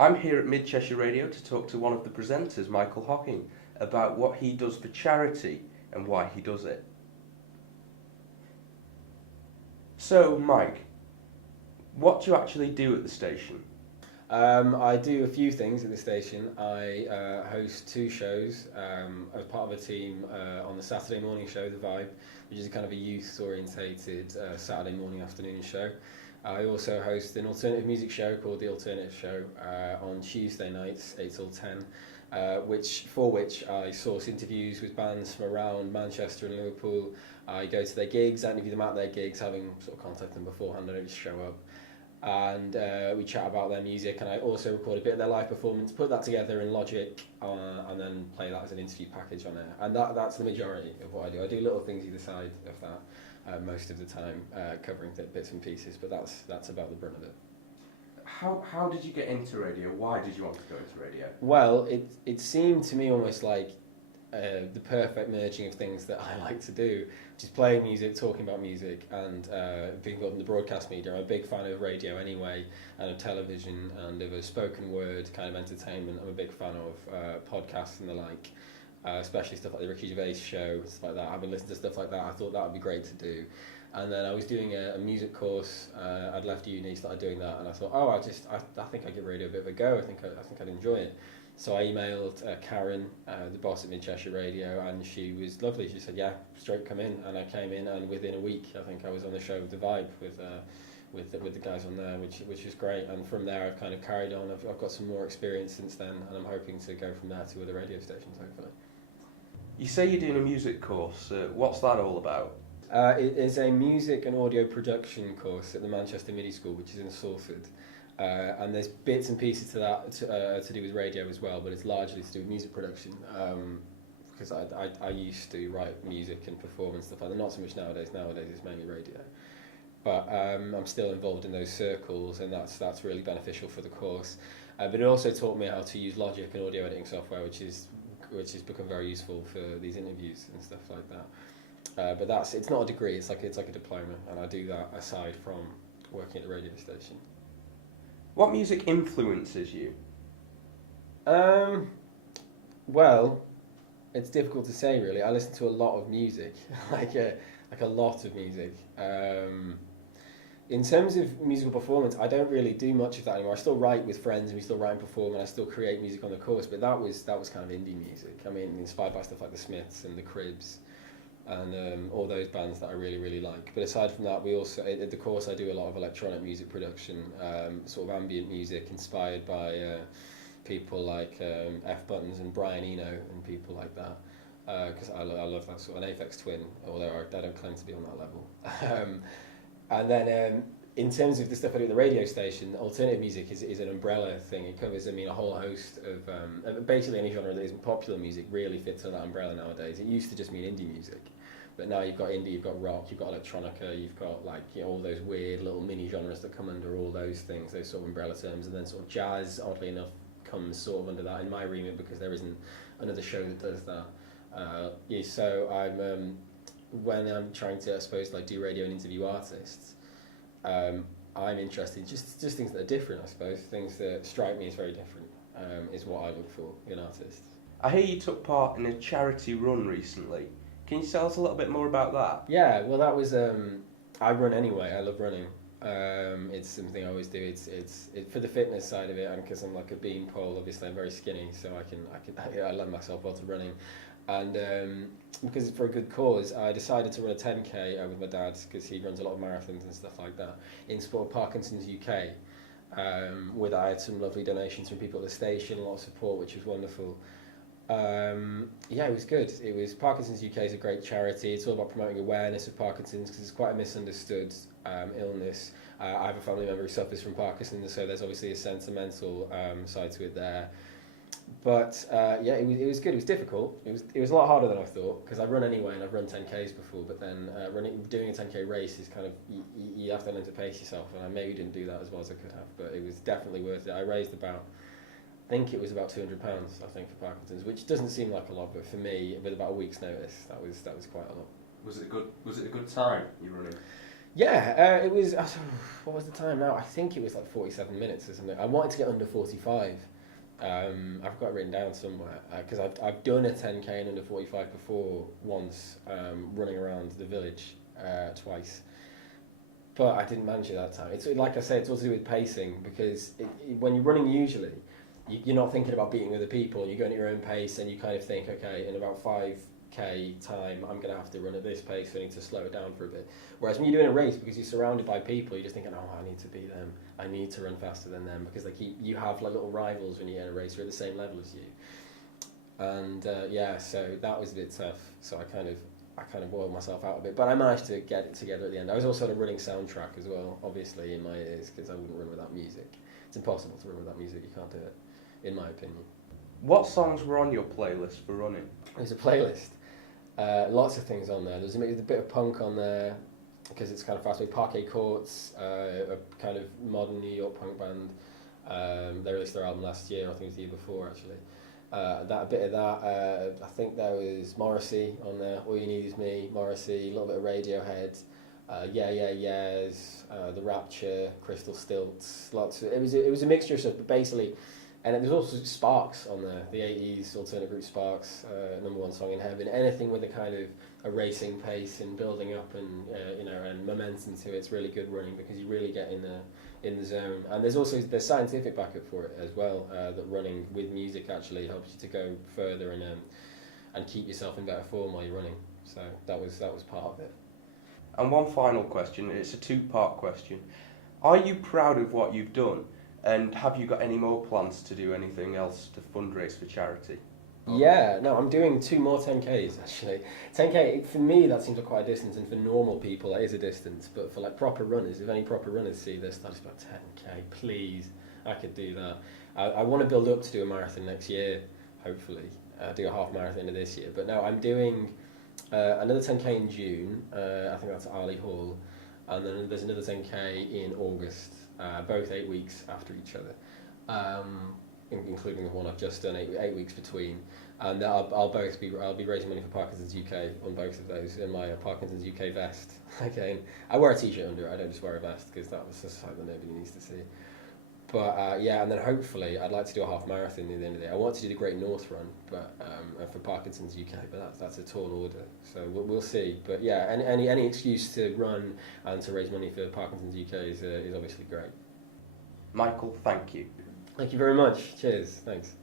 I'm here at Mid-Cheshire Radio to talk to one of the presenters, Michael Hocking, about what he does for charity and why he does it. So, Mike, what do you actually do at the station? I do a few things at the station. I host two shows as part of a team on the Saturday morning show, The Vibe, which is kind of a youth-orientated Saturday morning afternoon show. I also host an alternative music show called The Alternative Show on Tuesday nights, 8 till 10, for which I source interviews with bands from around Manchester and Liverpool. I go to their gigs, I interview them at their gigs, having sort of contacted them beforehand. I don't just show up. And we chat about their music, and I also record a bit of their live performance, put that together in Logic, and then play that as an interview package on air. And that's the majority of what I do. I do little things either side of that most of the time, covering bits and pieces, but that's about the brunt of it. How did you get into radio? Why did you want to go into radio? Well, it seemed to me almost like the perfect merging of things that I like to do, which is playing music, talking about music, and being involved in the broadcast media. I'm a big fan of radio anyway, and of television, and of a spoken word kind of entertainment. I'm a big fan of podcasts and the like, especially stuff like the Ricky Gervais show, stuff like that. I've been listening to stuff like that. I thought that would be great to do. And then I was doing a music course. I'd left uni, started doing that, and I thought, I think I'd give radio a bit of a go. I think I'd enjoy it. So I emailed Karen, the boss at Mid-Cheshire Radio, and she was lovely. She said, yeah, straight come in. And I came in, and within a week, I think I was on the show The Vibe with the guys on there, which is great. And from there, I've kind of carried on. I've got some more experience since then, and I'm hoping to go from there to other radio stations, hopefully. You say you're doing a music course. What's that all about? It is a music and audio production course at the Manchester Midi School, which is in Salford. And there's bits and pieces to that to do with radio as well, but it's largely to do with music production, because I used to write music and perform and stuff like that. Not so much nowadays. Nowadays it's mainly radio. But I'm still involved in those circles, and that's really beneficial for the course. But it also taught me how to use Logic and audio editing software, which has become very useful for these interviews and stuff like that. But it's not a degree. It's like a diploma, and I do that aside from working at the radio station. What music influences you? Well, it's difficult to say really. I listen to a lot of music, like a lot of music. In terms of musical performance, I don't really do much of that anymore. I still write with friends, and we still write and perform, and I still create music on the course. But that was kind of indie music. I mean, inspired by stuff like the Smiths and the Cribs, and all those bands that I really, really like. But aside from that, we also, at the course, I do a lot of electronic music production, sort of ambient music inspired by people like F Buttons and Brian Eno and people like that, because I love that sort of an Aphex Twin, although I don't claim to be on that level. And then in terms of the stuff I do at the radio station, alternative music is an umbrella thing. It covers, a whole host of, basically any genre that isn't popular music really fits under that umbrella nowadays. It used to just mean indie music. But now you've got indie, you've got rock, you've got electronica, you've got all those weird little mini genres that come under all those things, those sort of umbrella terms, and then sort of jazz, oddly enough, comes sort of under that in my remit because there isn't another show that does that. So I'm when I'm trying to, I suppose, do radio and interview artists, I'm interested in just things that are different, I suppose, things that strike me as very different, is what I look for in artists. I hear you took part in a charity run recently. Can you tell us a little bit more about that? Yeah, well, that was I run anyway. I love running. It's something I always do. It's for the fitness side of it, and because I'm like a beanpole. Obviously, I'm very skinny, so I lend myself well to running. And because it's for a good cause, I decided to run a 10k with my dad because he runs a lot of marathons and stuff like that in support of Parkinson's UK. I had some lovely donations from people at the station, a lot of support, which was wonderful. It was good. Parkinson's UK is a great charity. It's all about promoting awareness of Parkinson's because it's quite a misunderstood illness. I have a family member who suffers from Parkinson's, so there's obviously a sentimental side to it there. But it was good. It was difficult. It was a lot harder than I thought because I run anyway, and I've run 10Ks before. But then doing a 10K race is kind of you have to learn to pace yourself, and I maybe didn't do that as well as I could have. But it was definitely worth it. I raised about £200, I think, for Parkinson's, which doesn't seem like a lot, but for me, with about a week's notice, that was quite a lot. Was it a good time you running? Yeah, it was. What was the time now? I think it was like 47 minutes or something. I wanted to get under 45. I've got it written down somewhere because I've done a 10k in under 45 before once, running around the village twice, but I didn't manage it that time. It's like I say, it's all to do with pacing because when you're running usually, you're not thinking about beating other people. You go at your own pace and you kind of think, okay, in about 5k time, I'm going to have to run at this pace. So I need to slow it down for a bit. Whereas when you're doing a race, because you're surrounded by people, you're just thinking, oh, I need to beat them. I need to run faster than them because you have like little rivals when you're in a race who are at the same level as you. And so that was a bit tough. So I kind of boiled myself out a bit, but I managed to get it together at the end. I was also on a running soundtrack as well, obviously in my ears, because I wouldn't run without music. It's impossible to run without music. You can't do it, in my opinion. What songs were on your playlist for running? There's a playlist. Lots of things on there. There's a bit of punk on there because it's kind of fast. Parquet Courts, a kind of modern New York punk band. They released their album last year. I think it was the year before actually. A bit of that. I think there was Morrissey on there. All You Need Is Me. Morrissey. A little bit of Radiohead. Yeah Yeah Yeahs. The Rapture. Crystal Stilts. Lots. It was a mixture of stuff, but basically. And there was also Sparks on there, the 80s alternative group Sparks, number one song in heaven. Anything with a kind of a racing pace and building up and and momentum to it's really good running because you really get in the zone. And there's scientific backup for it as well. That running with music actually helps you to go further and keep yourself in better form while you're running. So that was part of it. And one final question. It's a two-part question. Are you proud of what you've done? And have you got any more plans to do anything else to fundraise for charity? Yeah, no, I'm doing 2 more 10Ks actually. 10K, for me that seems like quite a distance, and for normal people that is a distance, but for like proper runners, if any proper runners see this, that's about 10K, please, I could do that. I want to build up to do a marathon next year, hopefully, do a half marathon into this year, but no, I'm doing another 10K in June, I think that's Arley Hall, and then there's another 10K in August. Both 8 weeks after each other, including the one I've just done, 8 weeks between. And I'll be raising money for Parkinson's UK on both of those in my Parkinson's UK vest. Again, I wear a t-shirt under it. I don't just wear a vest because that was just something that nobody needs to see. But and then hopefully I'd like to do a half marathon at the end of the day. I want to do the Great North Run, but for Parkinson's UK, but that's a tall order, so we'll see. But yeah, any excuse to run and to raise money for Parkinson's UK is obviously great. Michael, thank you. Thank you very much. Cheers. Thanks.